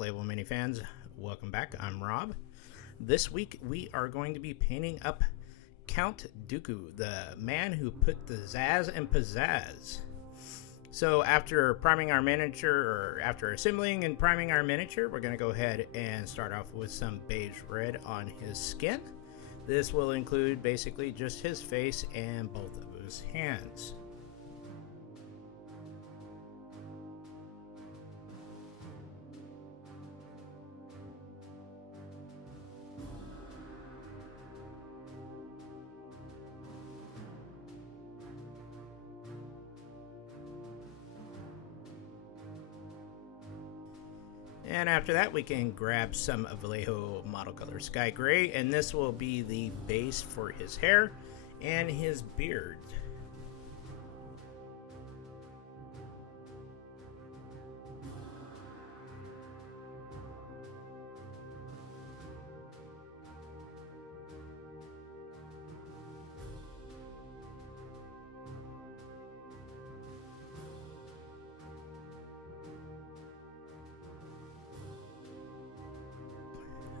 Black Label mini fans, welcome back. I'm Rob. This week we are going to be painting up Count Dooku, the man who put the zazz and pizzazz. So after priming our miniature, or after assembling and priming our miniature, we're going to go ahead and start off with some beige red on his skin. This will include basically just his face and both of his hands. And after that, we can grab some Vallejo model color Sky Gray, and this will be the base for his hair and his beard.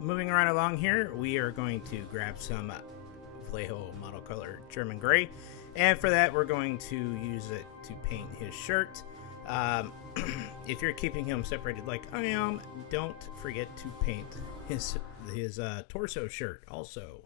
Moving right along here, we are going to grab some Vallejo model color German gray, and for that we're going to use it to paint his shirt. If you're keeping him separated like I am, don't forget to paint his torso shirt also.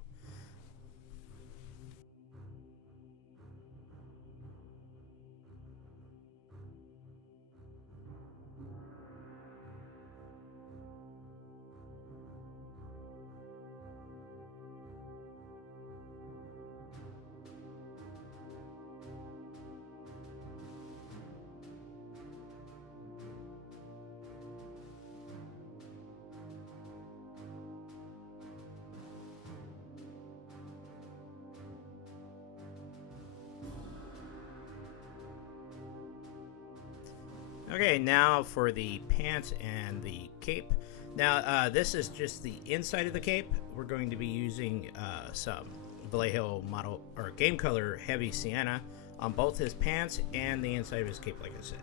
Okay, now for the pants and the cape. Now, this is just the inside of the cape. We're going to be using some Vallejo model or game color heavy Siena on both his pants and the inside of his cape, like I said.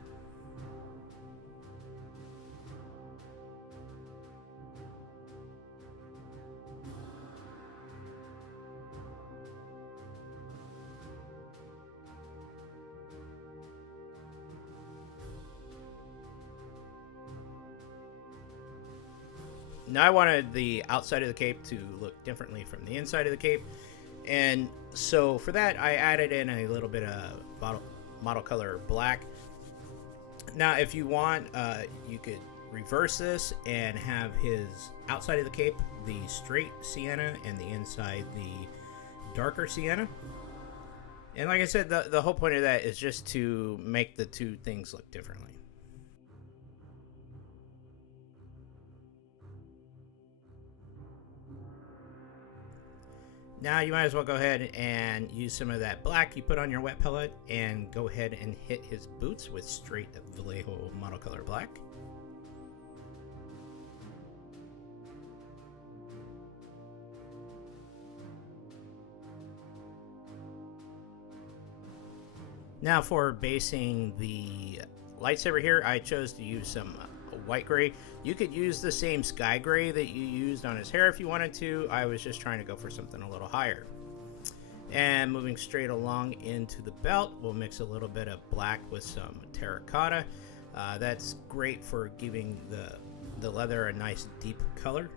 Now I wanted the outside of the cape to look differently from the inside of the cape, and so for that I added in a little bit of model color black. Now if you want, you could reverse this and have his outside of the cape the straight Siena and the inside the darker Siena. And like I said, the whole point of that is just to make the two things look differently. Now you might as well go ahead and use some of that black you put on your wet palette and go ahead and hit his boots with straight Vallejo model color black. Now for basing the lightsaber here, I chose to use some white gray. You could use the same sky gray that you used on his hair if you wanted to. I was just trying to go for something a little higher. And moving straight along into the belt, we'll mix a little bit of black with some terracotta. That's great for giving the leather a nice deep color.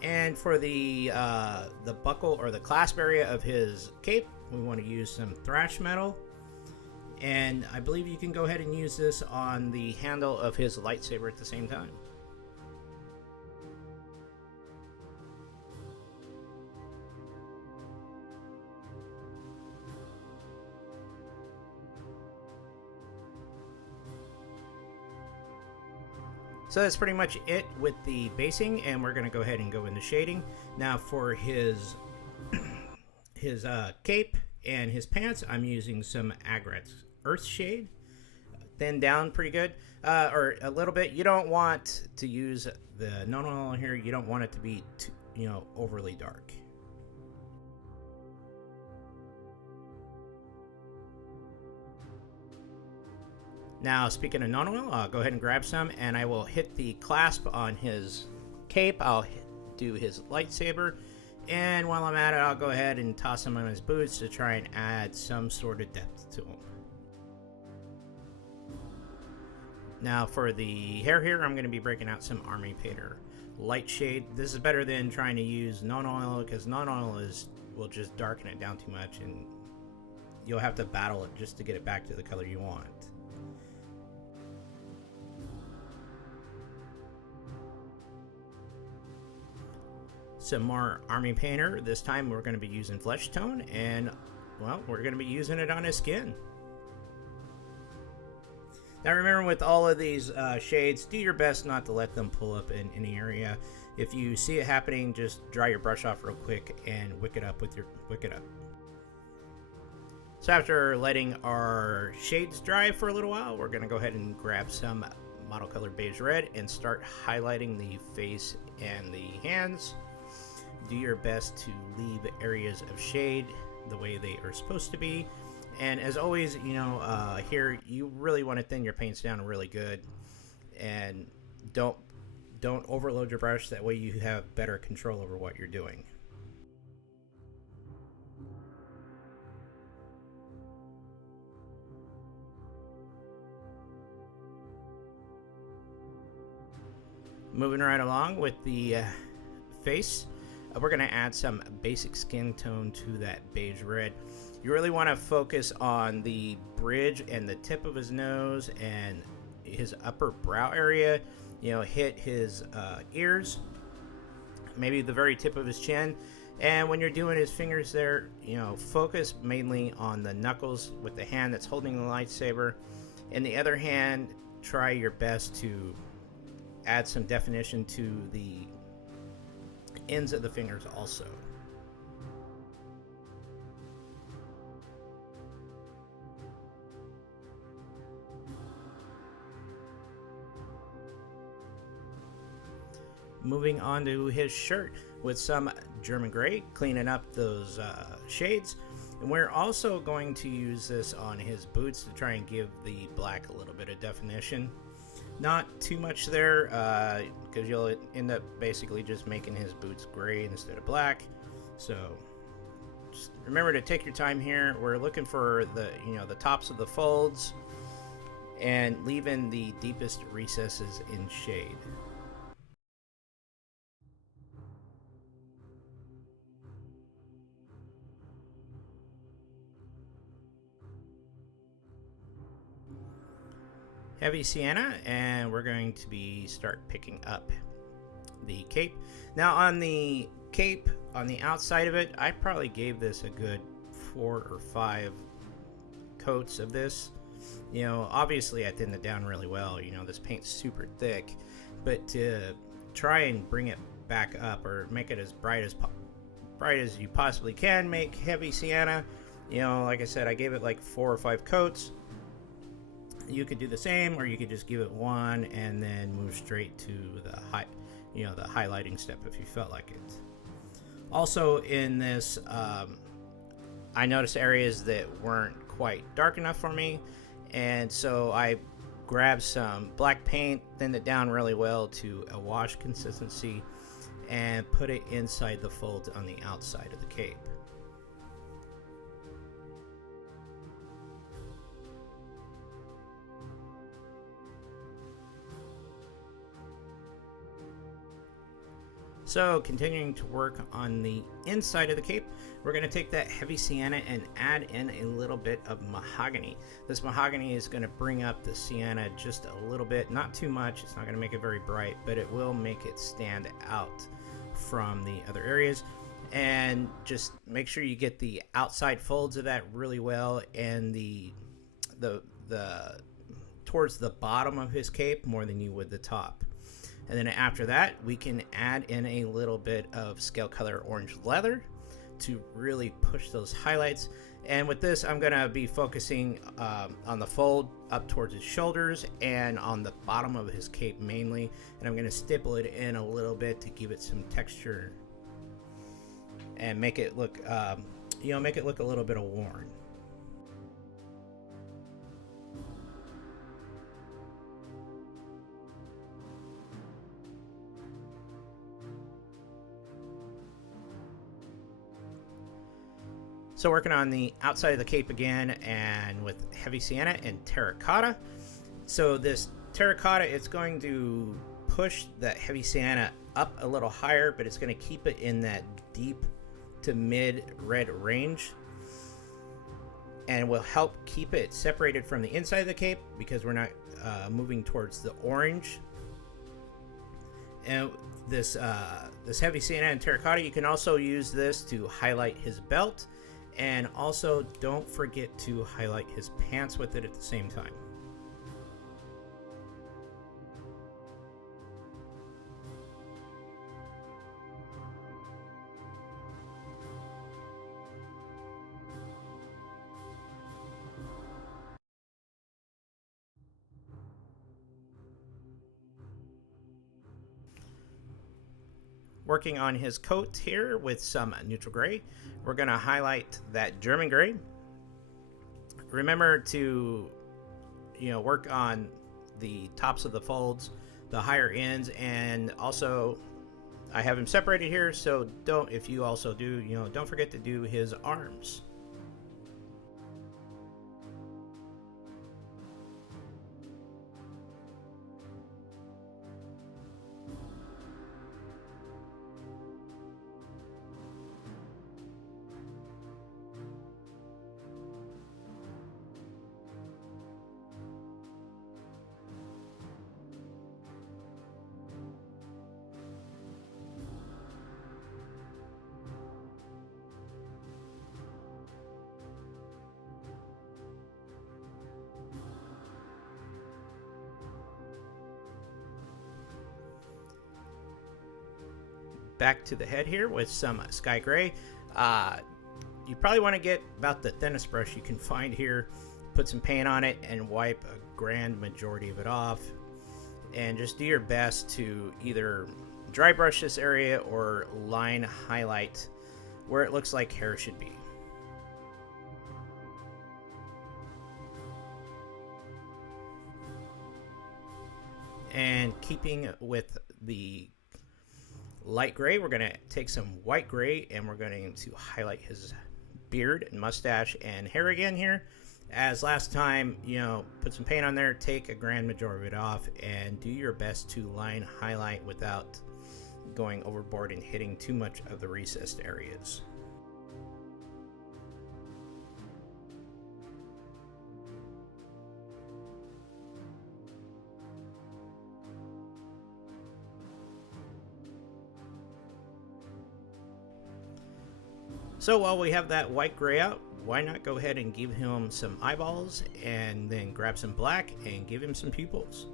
And for the buckle or the clasp area of his cape, we want to use some Thrash Metal. And I believe you can go ahead and use this on the handle of his lightsaber at the same time. So that's pretty much it with the basing, and we're going to go ahead and go into shading. Now for his cape and his pants, I'm using some Agrax Earthshade. Thinned down pretty good, or a little bit. You don't want to use the Nuln Oil here. You don't want it to be too, overly dark. Now, speaking of Nuln Oil, I'll go ahead and grab some, and I will hit the clasp on his cape. I'll do his lightsaber, and while I'm at it, I'll go ahead and toss him on his boots to try and add some sort of depth to him. Now, for the hair here, I'm going to be breaking out some Army Painter Light Shade. This is better than trying to use Nuln Oil, because Nuln Oil will just darken it down too much, and you'll have to battle it just to get it back to the color you want. Some more Army Painter. This time we're going to be using Flesh Tone, and well, we're going to be using it on his skin. Now remember, with all of these shades, do your best not to let them pull up in any area. If you see it happening, just dry your brush off real quick and wick it up with your wick it up. So after letting our shades dry for a little while, we're going to go ahead and grab some Model Color Beige Red and start highlighting the face and the hands. Do your best to leave areas of shade the way they are supposed to be. And as always, you know, here you really want to thin your paints down really good, and don't overload your brush. That way you have better control over what you're doing. Moving right along with the face, we're going to add some basic skin tone to that beige red. You really want to focus on the bridge and the tip of his nose and his upper brow area. You know, hit his ears, maybe the very tip of his chin. And when you're doing his fingers there, you know, focus mainly on the knuckles with the hand that's holding the lightsaber. In the other hand, try your best to add some definition to the ends of the fingers also. Moving on to his shirt with some German gray, cleaning up those shades. And we're also going to use this on his boots to try and give the black a little bit of definition. Not too much there, because you'll end up basically just making his boots gray instead of black. So just remember to take your time here. We're looking for the tops of the folds and leaving the deepest recesses in shade. Heavy Siena, and we're going to start picking up the cape. Now on the cape, on the outside of it, I probably gave this a good 4 or 5 coats of this. You know, obviously I thinned it down really well. You know, this paint's super thick, but to try and bring it back up or make it as bright as you possibly can make Heavy Siena, you know, like I said, I gave it like 4 or 5 coats. You could do the same, or you could just give it 1 and then move straight to the the highlighting step if you felt like it. Also in this, I noticed areas that weren't quite dark enough for me, and so I grabbed some black paint, thinned it down really well to a wash consistency, and put it inside the folds on the outside of the cape. So continuing to work on the inside of the cape, we're going to take that Heavy Siena and add in a little bit of Mahogany. This Mahogany is going to bring up the Siena just a little bit, not too much. It's not going to make it very bright, but it will make it stand out from the other areas. And just make sure you get the outside folds of that really well, and the towards the bottom of his cape more than you would the top. And then after that, we can add in a little bit of Scale Color Orange Leather to really push those highlights. And with this, I'm going to be focusing on the fold up towards his shoulders and on the bottom of his cape mainly. And I'm going to stipple it in a little bit to give it some texture and make it look, make it look a little bit worn. So working on the outside of the cape again, and with heavy sienna and terracotta. So this terracotta, it's going to push that heavy sienna up a little higher, but it's going to keep it in that deep to mid red range, and will help keep it separated from the inside of the cape because we're not moving towards the orange. And this heavy sienna and terracotta, you can also use this to highlight his belt, and also don't forget to highlight his pants with it at the same time. Working on his coat here with some neutral gray, we're going to highlight that German gray. Remember to, work on the tops of the folds, the higher ends, and also I have him separated here, so if you also do, don't forget to do his arms. Back to the head here with some sky gray. You probably want to get about the thinnest brush you can find here, put some paint on it, and wipe a grand majority of it off, and just do your best to either dry brush this area or line highlight where it looks like hair should be. And keeping with the light gray, we're going to take some white gray and we're going to highlight his beard and mustache and hair again here. As last time, put some paint on there, take a grand majority of it off, and do your best to line highlight without going overboard and hitting too much of the recessed areas. So while we have that white gray out, why not go ahead and give him some eyeballs, and then grab some black and give him some pupils.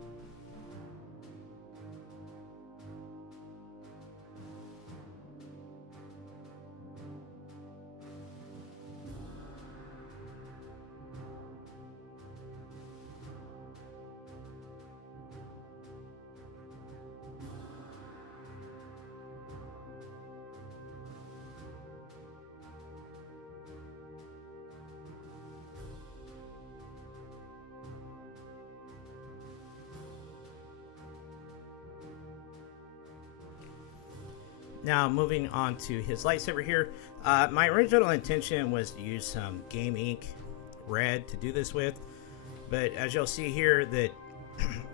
Now moving on to his lightsaber here. My original intention was to use some Game Ink red to do this with, but as you'll see here that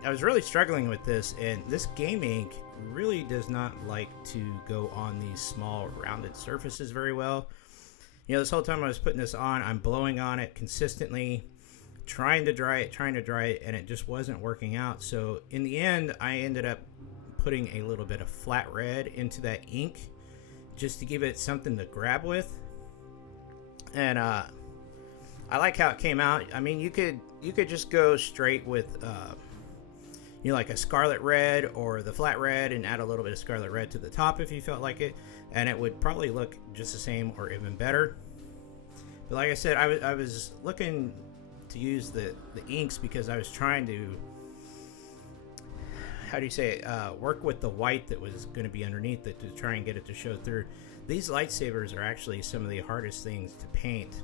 I was really struggling with this, and this Game Ink really does not like to go on these small rounded surfaces very well. This whole time I was putting this on, I'm blowing on it consistently, trying to dry it, and it just wasn't working out. So in the end, I ended up putting a little bit of flat red into that ink just to give it something to grab with. And I like how it came out. I mean, you could just go straight with like a scarlet red or the flat red and add a little bit of scarlet red to the top if you felt like it, and it would probably look just the same or even better. But like I said, I was looking to use the inks because I was trying to, work with the white that was going to be underneath it to try and get it to show through. These lightsabers are actually some of the hardest things to paint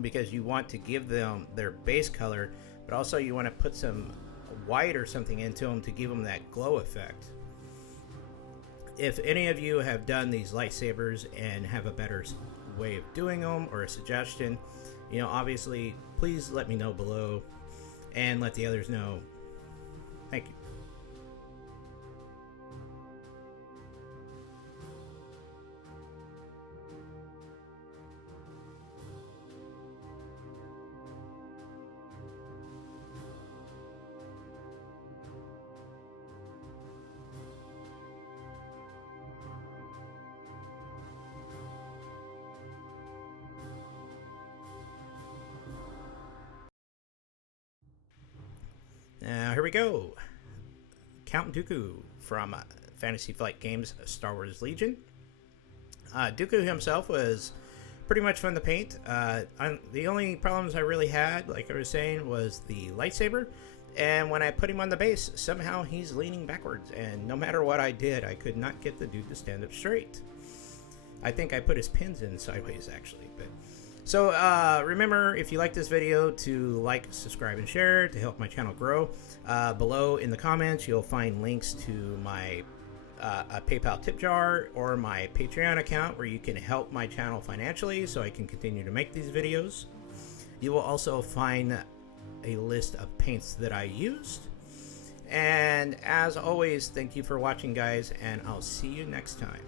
because you want to give them their base color, but also you want to put some white or something into them to give them that glow effect. If any of you have done these lightsabers and have a better way of doing them or a suggestion, you know, obviously, please let me know below and let the others know. Thank you. Now, here we go. Count Dooku from Fantasy Flight Games Star Wars Legion. Dooku himself was pretty much fun to paint. The only problems I really had, like I was saying, was the lightsaber. And when I put him on the base, somehow he's leaning backwards. And no matter what I did, I could not get the dude to stand up straight. I think I put his pins in sideways, actually. But so remember, if you like this video, to like, subscribe, and share to help my channel grow. Below in the comments, you'll find links to my a PayPal tip jar or my Patreon account where you can help my channel financially so I can continue to make these videos. You will also find a list of paints that I used. And as always, thank you for watching, guys, and I'll see you next time.